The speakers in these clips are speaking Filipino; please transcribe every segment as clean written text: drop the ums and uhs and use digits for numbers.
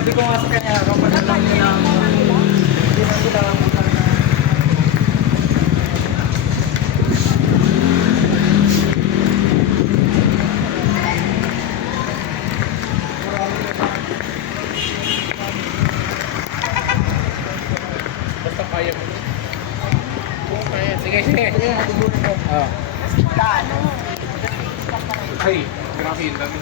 sabi ko nga sa kanya, kapag alam niya na hindi na sila Basta kaya mo. Kung kaya. Sige, sige. Oh. Ay, grabe yun. Dami.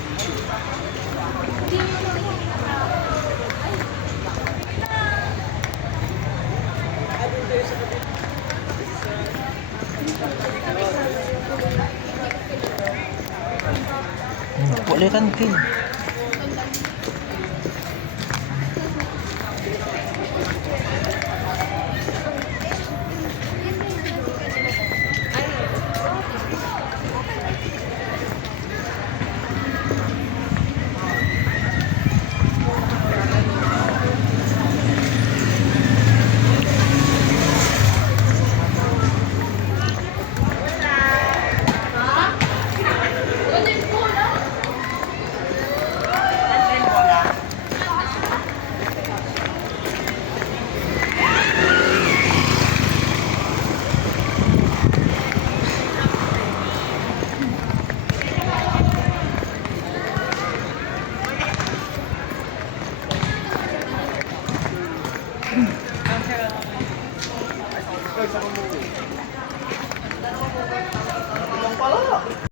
Wala kan kin.